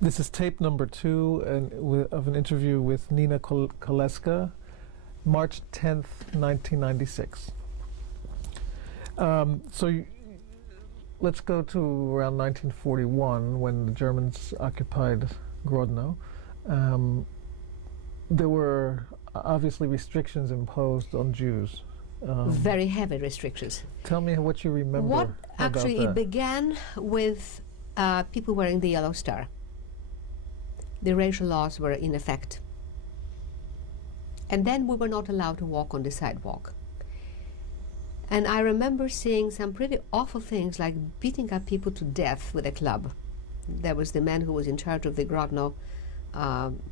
This is tape number 2 of an interview with Nina Kaletska, March 10th, 1996. Let's go to around 1941 when the Germans occupied Grodno. There were obviously restrictions imposed on Jews. Very heavy restrictions. Tell me what you remember Actually, about it began with people wearing the yellow star. The racial laws were in effect. And then we were not allowed to walk on the sidewalk. And I remember seeing some pretty awful things, like beating up people to death with a club. There was the man who was in charge of the Grodno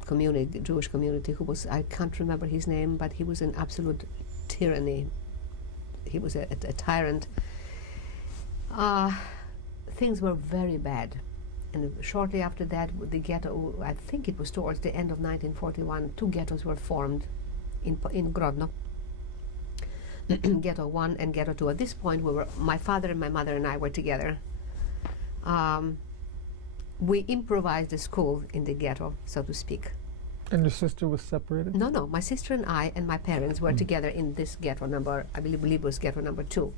community, Jewish community, who was, I can't remember his name, but he was an absolute tyranny. He was a tyrant. Things were very bad. And shortly after that, the ghetto, I think it was towards the end of 1941, 2 ghettos were formed in Grodno. Ghetto 1 and Ghetto 2. At this point, my father and my mother and I were together. We improvised a school in the ghetto, so to speak. And your sister was separated? No. My sister and I and my parents were together in this ghetto number, I believe it was Ghetto number 2.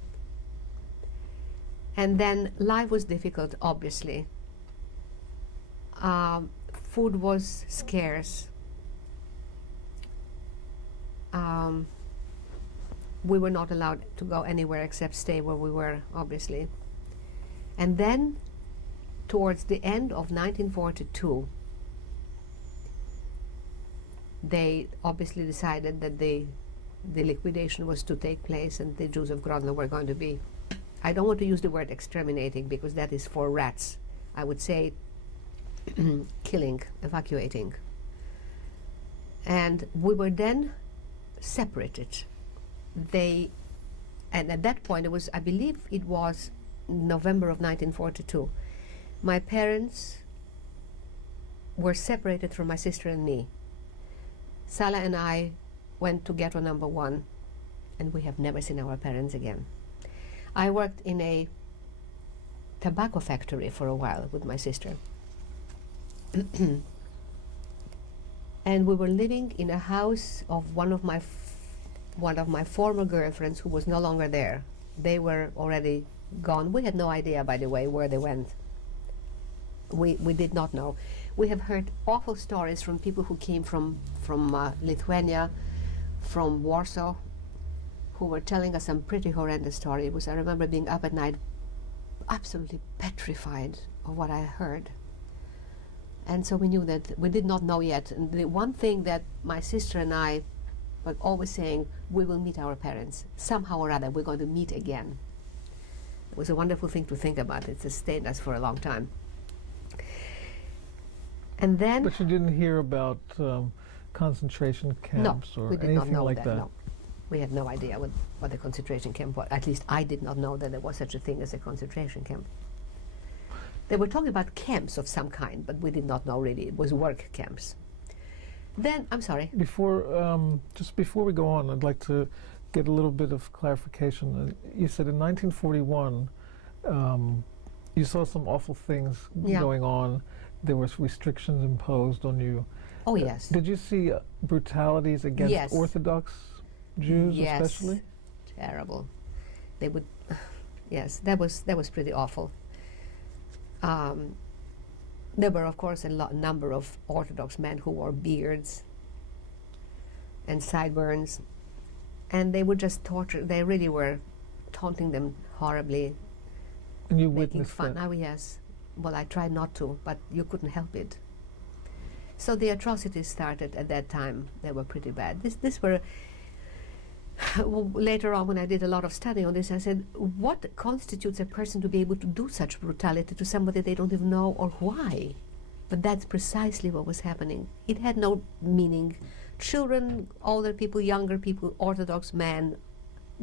And then life was difficult, obviously. Food was scarce. We were not allowed to go anywhere except stay where we were, obviously. And then, towards the end of 1942, they obviously decided that the liquidation was to take place and the Jews of Grodno were going to be, I don't want to use the word exterminating because that is for rats. I would say killing, evacuating. And we were then separated. And at that point, it was, I believe it was November of 1942. My parents were separated from my sister and me. Sala and I went to Ghetto number 1, and we have never seen our parents again. I worked in a tobacco factory for a while with my sister. And we were living in a house of one of my former girlfriends who was no longer there. They were already gone. We had no idea, by the way, where they went. We did not know. We have heard awful stories from people who came from Lithuania, from Warsaw, who were telling us some pretty horrendous stories. I remember being up at night absolutely petrified of what I heard. And so we knew that we did not know yet. And the one thing that my sister and I were always saying, we will meet our parents. Somehow or other, we're going to meet again. It was a wonderful thing to think about. It sustained us for a long time. And then... But you didn't hear about concentration camps or anything like that? No, we had no idea what the concentration camp was. At least I did not know that there was such a thing as a concentration camp. They were talking about camps of some kind, but we did not know really. It was work camps. Then, I'm sorry. Just before we go on, I'd like to get a little bit of clarification. You said in 1941, you saw some awful things going on. There was restrictions imposed on you. Oh, yes. Did you see brutalities against Orthodox Jews, especially? Terrible. They would, yes, that was pretty awful. There were, of course, a number of Orthodox men who wore beards and sideburns, and they would just torture. They really were taunting them horribly. And you making witnessed fun. that? Oh, yes. Well, I tried not to, but you couldn't help it. So the atrocities started at that time. They were pretty bad. This were... Later on, when I did a lot of study on this, I said, what constitutes a person to be able to do such brutality to somebody they don't even know or why? But that's precisely what was happening. It had no meaning. Children, older people, younger people, Orthodox men,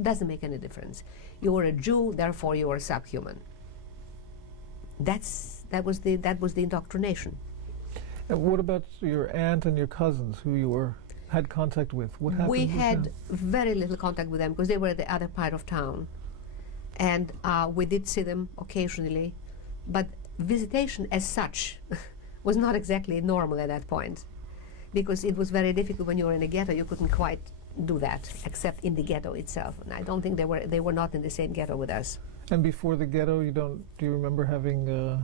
doesn't make any difference. You are a Jew, therefore you are subhuman. That was the indoctrination. And what about your aunt and your cousins who you had contact with? What happened We with had them? very little contact with them because they were at the other part of town. And we did see them occasionally, but visitation as such was not exactly normal at that point, because it was very difficult when you were in a ghetto. You couldn't quite do that, except in the ghetto itself. And I don't think they were not in the same ghetto with us. And before the ghetto, do you remember having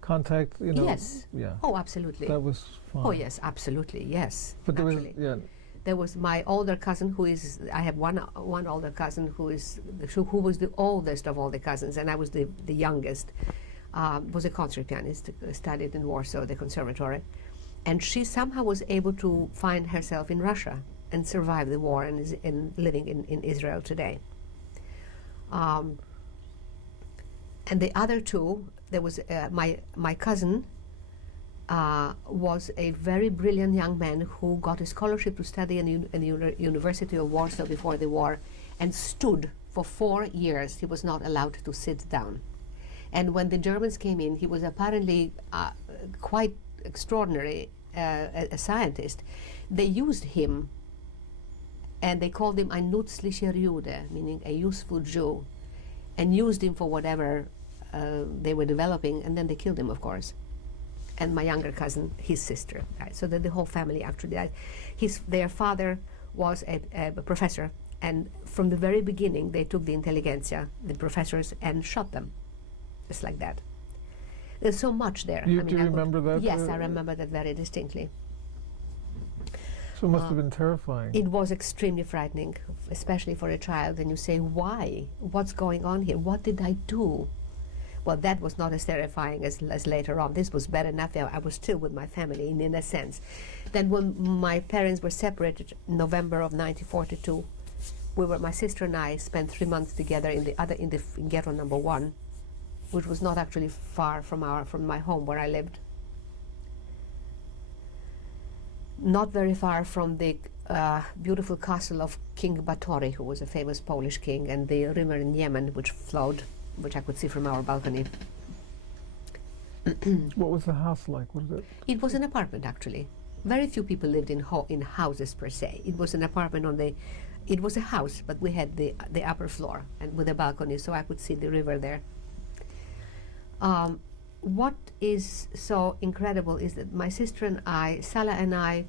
contact? Yes. Yeah. Oh, absolutely. That was fun. Oh, yes, absolutely, yes. But there was, actually. There was my older cousin I have one older cousin who was the oldest of all the cousins, and I was the youngest, was a concert pianist, studied in Warsaw, the conservatory. And she somehow was able to find herself in Russia and survive the war and is living in Israel today. And the other two, there was my cousin, was a very brilliant young man who got a scholarship to study in the University of Warsaw before the war, and stood for 4 years. He was not allowed to sit down. And when the Germans came in, he was apparently quite extraordinary, a scientist. They used him, and they called him ein nützlicher Jude, meaning a useful Jew, and used him for whatever they were developing, and then they killed him, of course. And my younger cousin, his sister died. So that the whole family actually died. Their father was a professor, and from the very beginning they took the intelligentsia, the professors, and shot them, just like that. There's so much there. Do you remember that? Yes, I remember that very distinctly. So it must have been terrifying. It was extremely frightening, especially for a child. And you say, why? What's going on here? What did I do? Well, that was not as terrifying as later on. This was bad enough. I was still with my family in a sense. Then when my parents were separated in November of 1942, my sister and I spent 3 months together in ghetto number 1, which was not actually far from my home where I lived. Not very far from the beautiful castle of King Batory, who was a famous Polish king, and the river in Yemen, which flowed, which I could see from our balcony. What was the house like? What is it? It was an apartment, actually. Very few people lived in houses per se. It was an apartment it was a house, but we had the upper floor and with a balcony, so I could see the river there. What is so incredible is that my sister and I, Sala and I,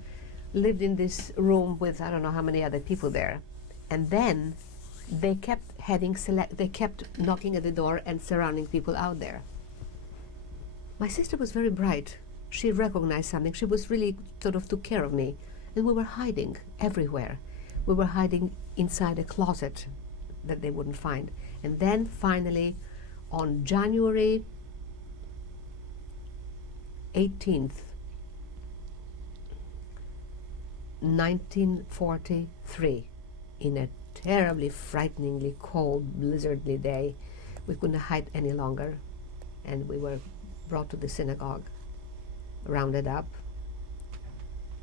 lived in this room with I don't know how many other people there, and then they kept they kept knocking at the door and surrounding people out there. My sister was very bright. She recognized something. She was really sort of took care of me, and we were hiding everywhere. We were hiding inside a closet that they wouldn't find, and then finally, on January 18th, 1943, in a terribly, frighteningly cold, blizzardly day, we couldn't hide any longer, and we were brought to the synagogue, rounded up.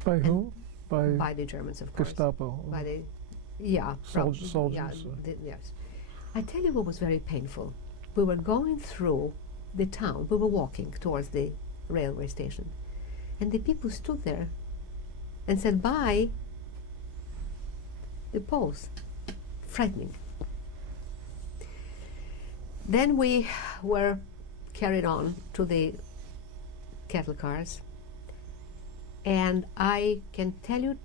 By who? By the Germans, of course. Gestapo. By the, soldiers. Yes. I tell you what was very painful. We were going through the town. We were walking towards the railway station, and the people stood there and said bye. The Poles. Frightening. Then we were carried on to the cattle cars, and I can tell you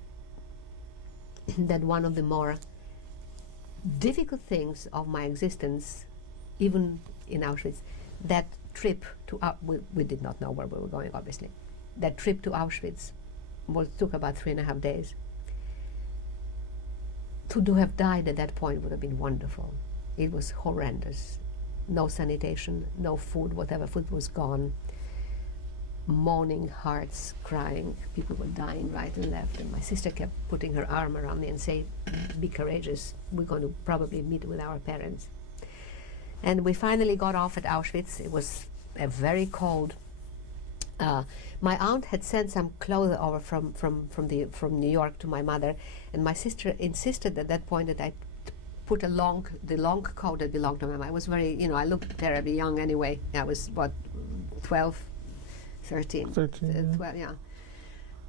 that one of the more difficult things of my existence, even in Auschwitz, that trip to we did not know where we were going, obviously. That trip to Auschwitz took about 3.5 days. To have died at that point would have been wonderful. It was horrendous. No sanitation, no food, whatever food was gone. Moaning hearts, crying. People were dying right and left. And my sister kept putting her arm around me and saying, be courageous. We're going to probably meet with our parents. And we finally got off at Auschwitz. It was a very cold. My aunt had sent some clothes over from New York to my mother, and my sister insisted at that point that I put the long coat that belonged to my mother. I was very, I looked terribly young anyway. I was 12, 13, 12, yeah.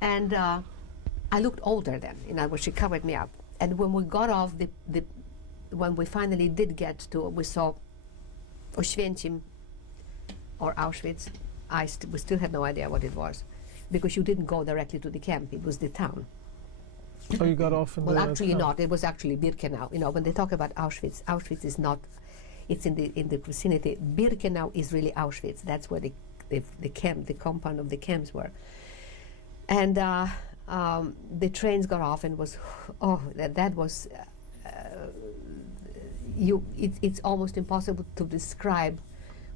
And I looked older then. She covered me up. And when we got off when we finally did get to, we saw Oświęcim or Auschwitz, we still had no idea what it was, because you didn't go directly to the camp. It was the town. Oh, you got off in Well, the actually town. not. It was actually Birkenau. You know, when they talk about Auschwitz, Auschwitz is not. It's in the vicinity. Birkenau is really Auschwitz. That's where the camp, the compound of the camps were. And the trains got off, and was, that was. It's almost impossible to describe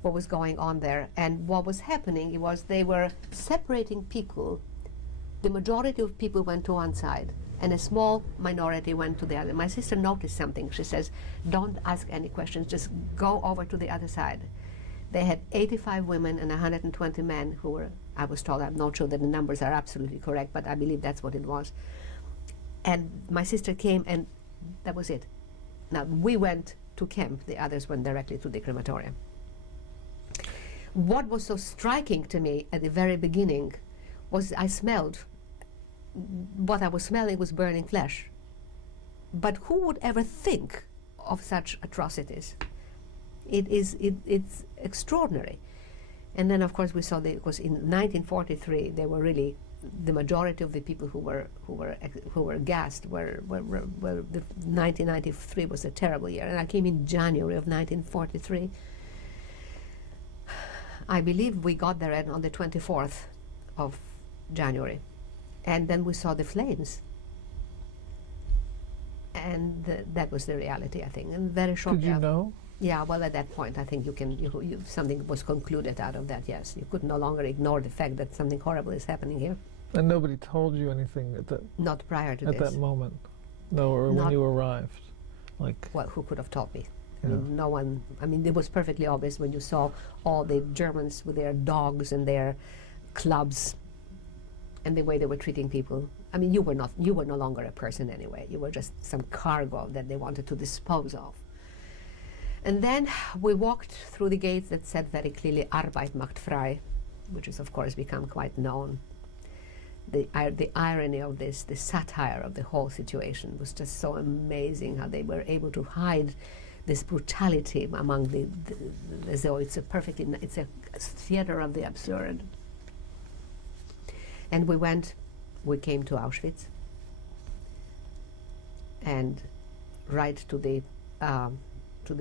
what was going on there. And what was happening was they were separating people. The majority of people went to one side, and a small minority went to the other. My sister noticed something. She says, don't ask any questions, just go over to the other side. They had 85 women and 120 men who were, I was told, I'm not sure that the numbers are absolutely correct, but I believe that's what it was. And my sister came, and that was it. Now, we went to camp, the others went directly to the crematorium. What was so striking to me at the very beginning was I smelled, what I was smelling was burning flesh. But who would ever think of such atrocities? It's extraordinary. And then, of course, we saw because in 1943 they were really the majority of the people who were gassed were 1993 was a terrible year, and I came in January of 1943. I believe we got there on the 24th of January, and then we saw the flames, and that was the reality, I think. And very shortly. Did you know? Yeah, well, at that point, I think something was concluded out of that. Yes, you could no longer ignore the fact that something horrible is happening here. And nobody told you anything at that. Not prior to at this. that moment. No, or when you arrived, like. Well, who could have told me? Yeah. I mean, no one. I mean, it was perfectly obvious when you saw all the Germans with their dogs and their clubs, and the way they were treating people. I mean, you were no longer a person anyway. You were just some cargo that they wanted to dispose of. And then we walked through the gates that said very clearly Arbeit macht frei, which has of course become quite known. The irony of this, the satire of the whole situation was just so amazing, how they were able to hide this brutality among as though it's a theater of the absurd. And we came to Auschwitz, and right to the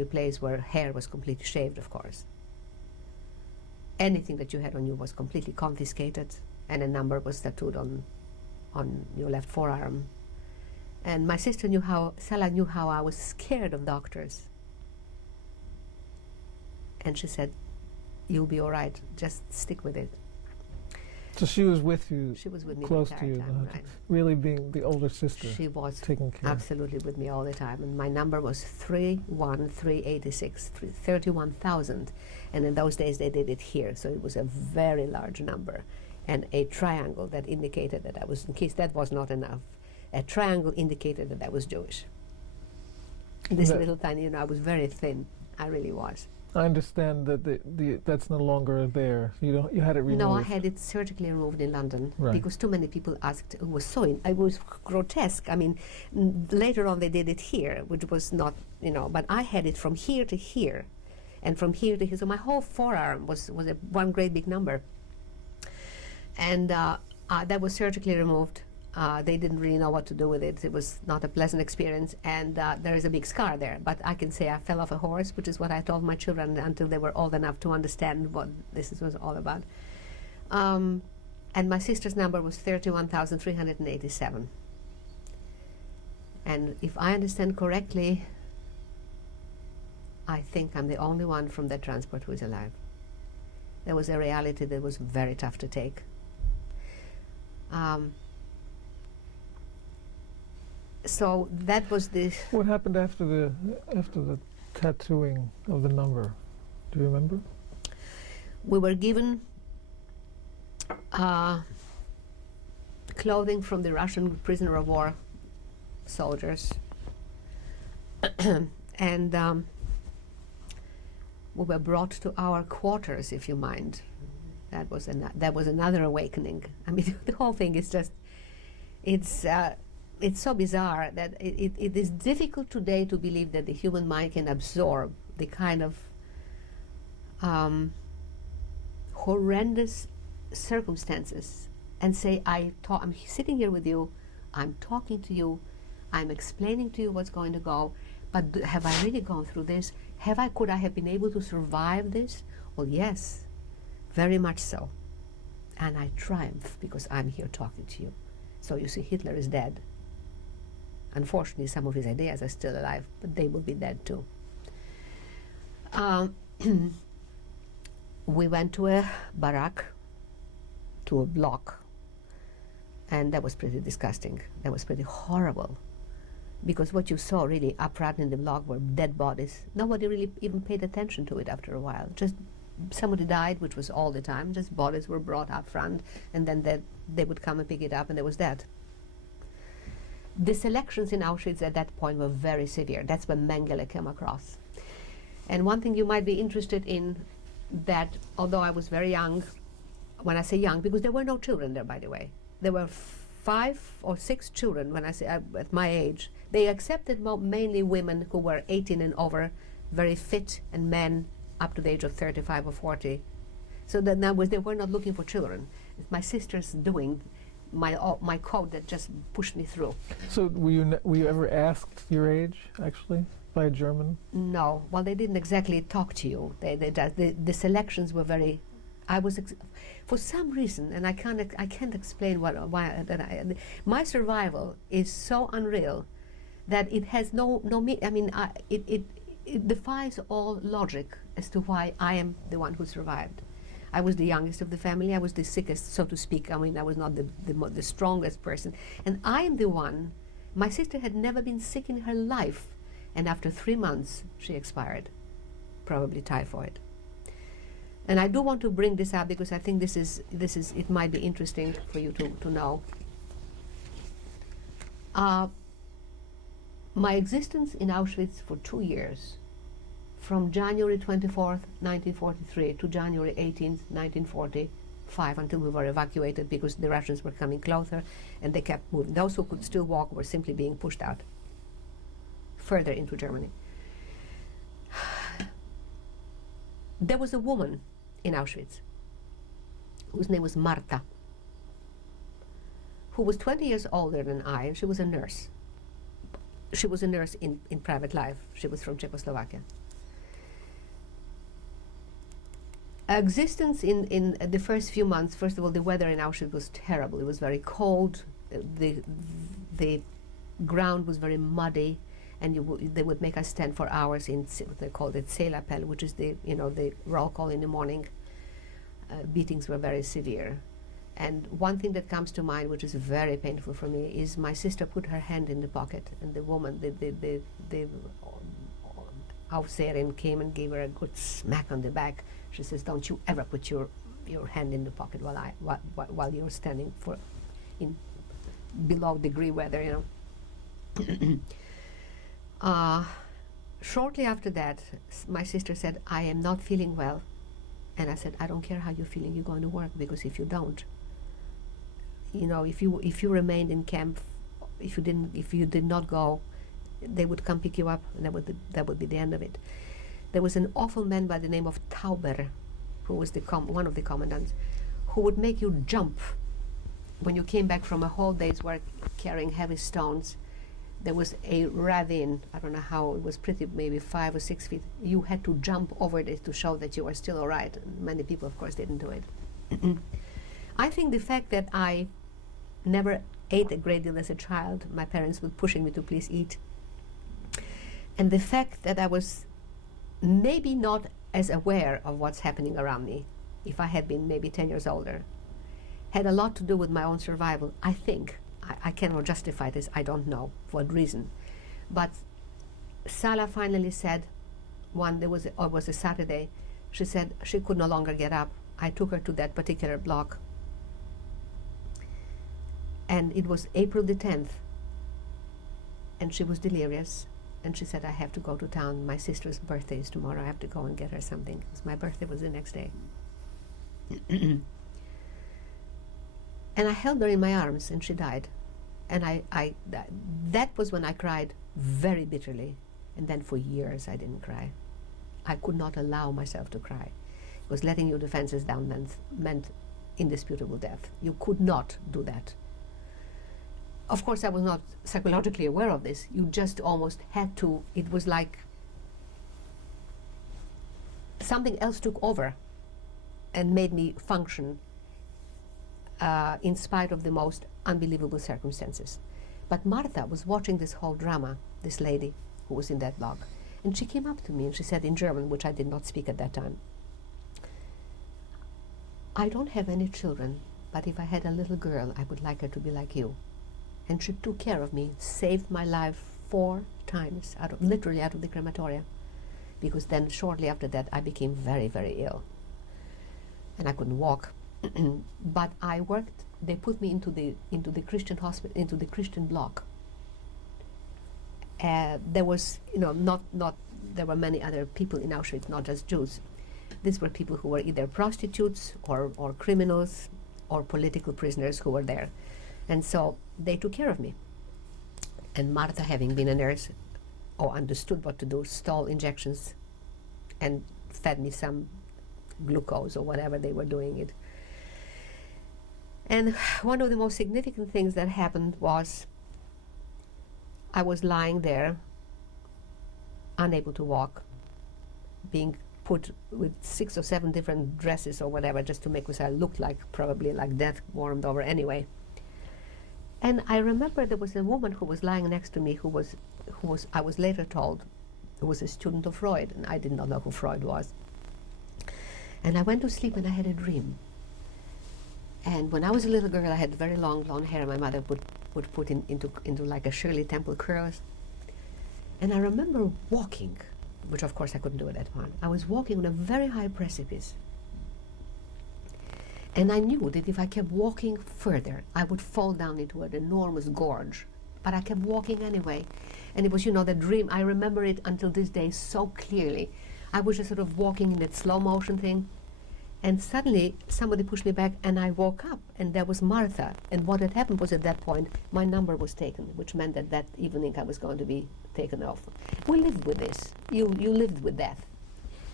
place where hair was completely shaved, of course. Anything that you had on you was completely confiscated, and a number was tattooed on your left forearm. And my sister Sala knew how I was scared of doctors. And she said, you'll be all right, just stick with it. So she was with you. She was with me close the to entire you, time, right. really being the older sister. She was taking care. Absolutely with me all the time. And my number was 31386, 31,000. And in those days they did it here, so it was a very large number. And a triangle that indicated that I was, in case that was not enough, a triangle indicated that I was Jewish. This little tiny, I was very thin. I really was. I understand that that's no longer there. You had it removed. No, I had it surgically removed in London, right. Because too many people asked. It was it was grotesque. I mean, later on they did it here, which was not, But I had it from here to here, and from here to here. So my whole forearm was one great big number, and that was surgically removed. They didn't really know what to do with it. It was not a pleasant experience, and there is a big scar there. But I can say I fell off a horse, which is what I told my children until they were old enough to understand what this was all about. And my sister's number was 31,387. And if I understand correctly, I think I'm the only one from that transport who is alive. There was a reality that was very tough to take. So that was the. What happened after the tattooing of the number? Do you remember? We were given clothing from the Russian prisoner of war soldiers, and we were brought to our quarters, if you mind. That was another awakening. I mean, the whole thing is just, it's so bizarre that it is difficult today to believe that the human mind can absorb the kind of horrendous circumstances and say, I'm sitting here with you, I'm talking to you, I'm explaining to you what's going to go, but have I really gone through this? Could I have been able to survive this? Well, yes, very much so. And I triumph because I'm here talking to you. So you see, Hitler is dead. Unfortunately, some of his ideas are still alive, but they will be dead too. We went to a barrack, to a block, and that was pretty disgusting. That was pretty horrible, because what you saw really up front in the block were dead bodies. Nobody really even paid attention to it after a while. Just somebody died, which was all the time. Just bodies were brought up front, and then they would come and pick it up, and there was that. The selections in Auschwitz at that point were very severe. That's when Mengele came across. And one thing you might be interested in, that although I was very young, when I say young, because there were no children there, by the way. There were 5 or 6 children when I say at my age. They accepted mainly women who were 18 and over, very fit, and men up to the age of 35 or 40. So that they were not looking for children. It's my sister's doing, my code that just pushed me through. So were you ever asked your age, actually, by a German? No. Well, they didn't exactly talk to you. The selections were very. I was for some reason, and I can't explain why. My survival is so unreal that it has no. I mean, it defies all logic as to why I am the one who survived. I was the youngest of the family. I was the sickest, so to speak. I mean, I was not the strongest person. And I am the one. My sister had never been sick in her life. And after 3 months, she expired, probably typhoid. And I do want to bring this up because I think it might be interesting for you to know. My existence in Auschwitz for 2 years, from January 24th, 1943 to January 18th, 1945, until we were evacuated because the Russians were coming closer and they kept moving. Those who could still walk were simply being pushed out further into Germany. There was a woman in Auschwitz whose name was Marta, who was 20 years older than I, and she was a nurse. She was a nurse in private life. She was from Czechoslovakia. Existence in the first few months, first of all, the weather in Auschwitz was terrible. It was very cold. The ground was very muddy, and they would make us stand for hours in they called it Zählappell, which is the roll call in the morning. Beatings were very severe. And one thing that comes to mind, which is very painful for me, is my sister put her hand in the pocket, and the woman, the Aufseherin came and gave her a good smack on the back. She says, "Don't you ever put your hand in the pocket while you're standing in below degree weather, Shortly after that, my sister said, "I am not feeling well," and I said, "I don't care how you're feeling. You're going to work, because if you don't, if you remained in camp, if you did not go, they would come pick you up, and that would be the end of it." There was an awful man by the name of Tauber, who was one of the commandants, who would make you jump when you came back from a whole day's work carrying heavy stones. There was a ravine. I don't know how, it was pretty, maybe 5 or 6 feet. You had to jump over it to show that you were still all right. And many people, of course, didn't do it. I think the fact that I never ate a great deal as a child, my parents were pushing me to please eat, and the fact that I was maybe not as aware of what's happening around me, if I had been maybe 10 years older, had a lot to do with my own survival, I think. I cannot justify this, I don't know for what reason. But Sala finally said, it was a Saturday, she said she could no longer get up. I took her to that particular block. And it was April the 10th. And she was delirious. And she said, "I have to go to town. My sister's birthday is tomorrow. I have to go and get her something." Because my birthday was the next day. And I held her in my arms, and she died. And that was when I cried very bitterly. And then for years I didn't cry. I could not allow myself to cry. because letting your defenses down meant indisputable death. You could not do that. Of course, I was not psychologically aware of this. You just almost had to. It was like something else took over and made me function in spite of the most unbelievable circumstances. But Martha was watching this whole drama, this lady who was in that log, and she came up to me and she said in German, which I did not speak at that time, "I don't have any children, but if I had a little girl, I would like her to be like you." And she took care of me, saved my life 4 times, literally out of the crematorium, because then shortly after that I became very, very ill, and I couldn't walk. But I worked. They put me into the Christian hospital, into the Christian block. There was, there were many other people in Auschwitz, not just Jews. These were people who were either prostitutes or criminals or political prisoners who were there. And so they took care of me. And Martha, having been a nurse, understood what to do, stole injections and fed me some glucose or whatever they were doing it. And one of the most significant things that happened was I was lying there, unable to walk, being put with 6 or 7 different dresses or whatever just to make myself look like probably like death warmed over anyway. And I remember there was a woman who was lying next to me who was I was later told who was a student of Freud, and I did not know who Freud was. And I went to sleep and I had a dream. And when I was a little girl, I had very long blonde hair. My mother would put into like a Shirley Temple curls. And I remember walking, which of course I couldn't do at that point. I was walking on a very high precipice. And I knew that if I kept walking further, I would fall down into an enormous gorge. But I kept walking anyway. And it was, the dream. I remember it until this day so clearly. I was just sort of walking in that slow motion thing. And suddenly somebody pushed me back and I woke up, and there was Martha. And what had happened was at that point, my number was taken, which meant that that evening I was going to be taken off. We lived with this. You lived with death.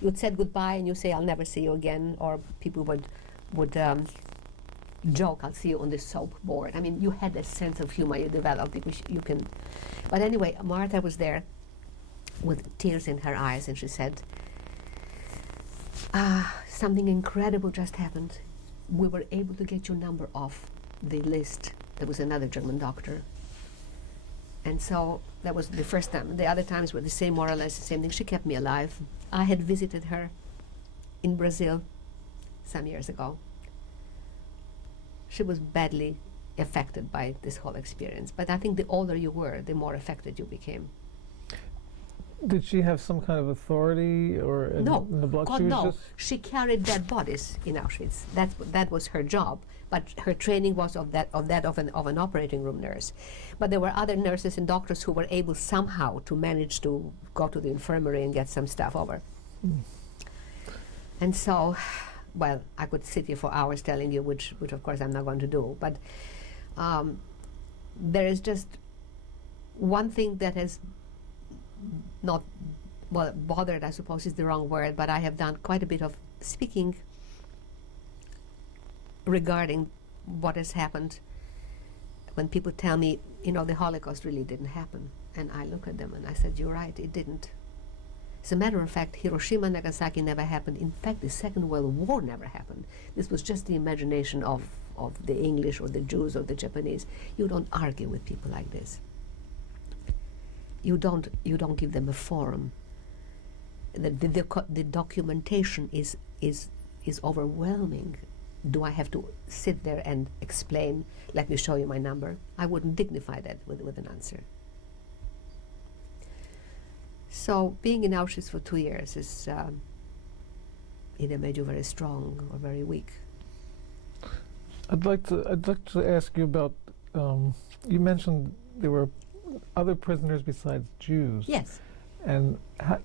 You'd said goodbye and you say, "I'll never see you again," or people would joke, "I'll see you on the soap board." I mean, you had a sense of humor you developed because you can. But anyway, Martha was there with tears in her eyes, and she said, "Something incredible just happened. We were able to get your number off the list." There was another German doctor. And so that was the first time. The other times were the same, more or less the same thing. She kept me alive. I had visited her in Brazil some years ago. She was badly affected by this whole experience. But I think the older you were, the more affected you became. Did she have some kind of authority or in the block? God, no. She carried dead bodies in Auschwitz. That was her job. But her training was of an operating room nurse. But there were other nurses and doctors who were able somehow to manage to go to the infirmary and get some stuff over. Mm. And so, well, I could sit here for hours telling you, which of course I'm not going to do. But there is just one thing that has not, well, bothered, I suppose is the wrong word, but I have done quite a bit of speaking regarding what has happened when people tell me, the Holocaust really didn't happen. And I look at them and I said, "You're right, it didn't. As a matter of fact, Hiroshima and Nagasaki never happened. In fact, the Second World War never happened. This was just the imagination of the English or the Jews or the Japanese." You don't argue with people like this. You don't give them a forum. The documentation is overwhelming. Do I have to sit there and explain, "Let me show you my number"? I wouldn't dignify that with an answer. So being in Auschwitz for 2 years is either made you very strong or very weak. I'd like to ask you about. You mentioned there were other prisoners besides Jews. Yes. And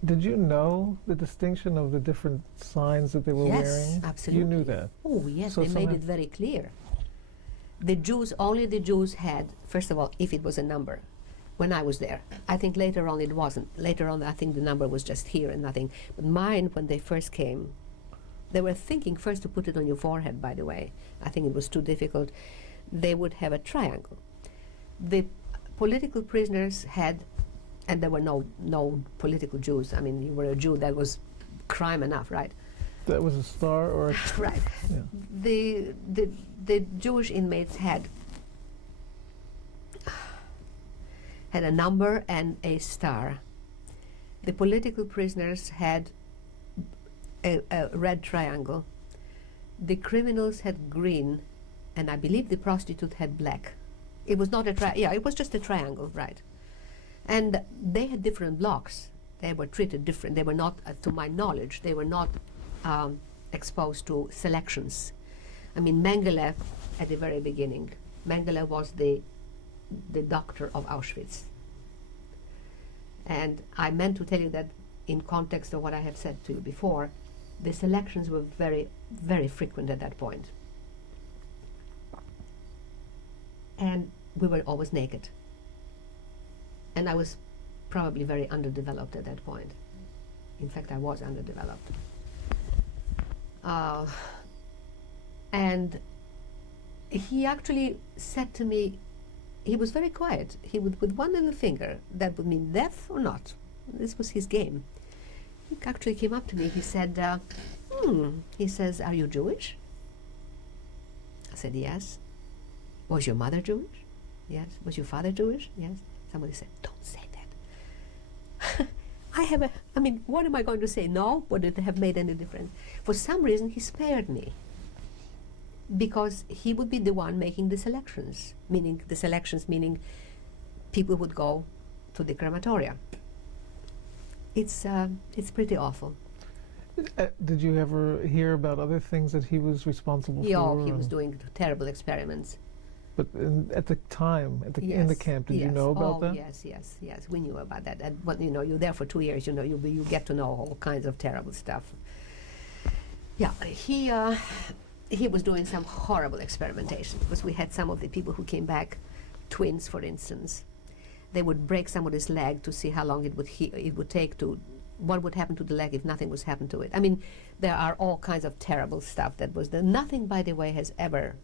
did you know the distinction of the different signs that they were wearing? Yes, absolutely. You knew that? Oh, yes, so they made it very clear. Only the Jews had, first of all, if it was a number, when I was there. I think later on it wasn't. Later on, I think the number was just here and nothing. But mine, when they first came, they were thinking first to put it on your forehead, by the way. I think it was too difficult. They would have a triangle. The political prisoners had, and there were no political Jews. I mean, you were a Jew, that was crime enough, right? That was a star or a Right. Yeah. The Jewish inmates had a number and a star. The political prisoners had a red triangle. The criminals had green, and I believe the prostitute had black. It was not a it was just a triangle, right? And they had different blocks. They were treated different. They were not, to my knowledge, they were not exposed to selections. I mean, Mengele, at the very beginning, Mengele was the doctor of Auschwitz. And I meant to tell you that in context of what I have said to you before, the selections were very, very frequent at that point. And we were always naked. And I was probably very underdeveloped at that point. In fact, I was underdeveloped. And he actually said to me, he was very quiet. He would, with one little finger, that would mean death or not. This was his game. He actually came up to me. He said, he says, "Are you Jewish?" I said, "Yes." "Was your mother Jewish?" "Yes." "Was your father Jewish?" "Yes." Somebody said, "Don't say that." I mean, what am I going to say? No? Would it have made any difference? For some reason, he spared me. Because he would be the one making the selections, meaning people would go to the crematoria. It's pretty awful. Did you ever hear about other things that he was responsible for? He was doing terrible experiments. But at the time, in the camp, did you know about that? Yes, we knew about that. And, well, you're there for 2 years, you get to know all kinds of terrible stuff. Yeah, he was doing some horrible experimentation, because we had some of the people who came back, twins, for instance. They would break somebody's leg to see how long it would take to, what would happen to the leg if nothing was happened to it. I mean, there are all kinds of terrible stuff that was there. Nothing, by the way, has ever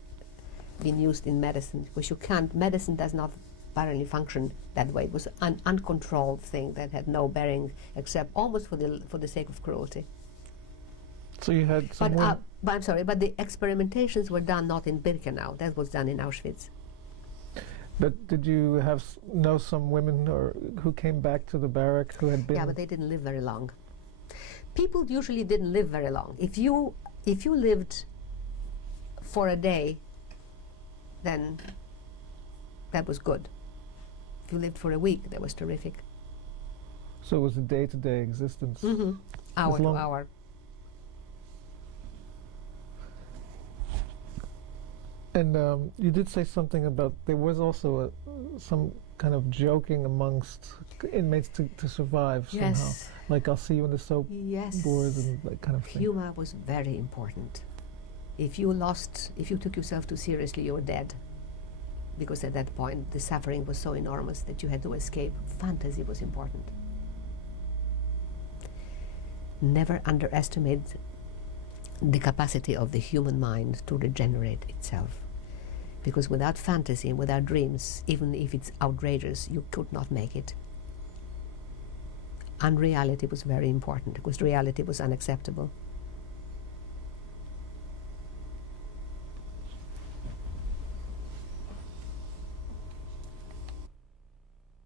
been used in medicine, because medicine does not apparently function that way. It was an uncontrolled thing that had no bearing except almost for the sake of cruelty. So you had but I'm sorry, but the experimentations were done not in Birkenau. That was done in Auschwitz. But did you know some women who came back to the barrack who had been? Yeah, but they didn't live very long. People usually didn't live very long. If you lived for a day, then that was good. If you lived for a week, that was terrific. So it was a day-to-day existence. Mm-hmm. Hour to hour. And you did say something about there was also some kind of joking amongst inmates to survive somehow. Yes. Like, I'll see you in the soap boards and that kind of thing. Humor was very important. If you took yourself too seriously, you were dead. Because at that point, the suffering was so enormous that you had to escape. Fantasy was important. Never underestimate the capacity of the human mind to regenerate itself. Because without fantasy and without dreams, even if it's outrageous, you could not make it. Unreality was very important, because reality was unacceptable.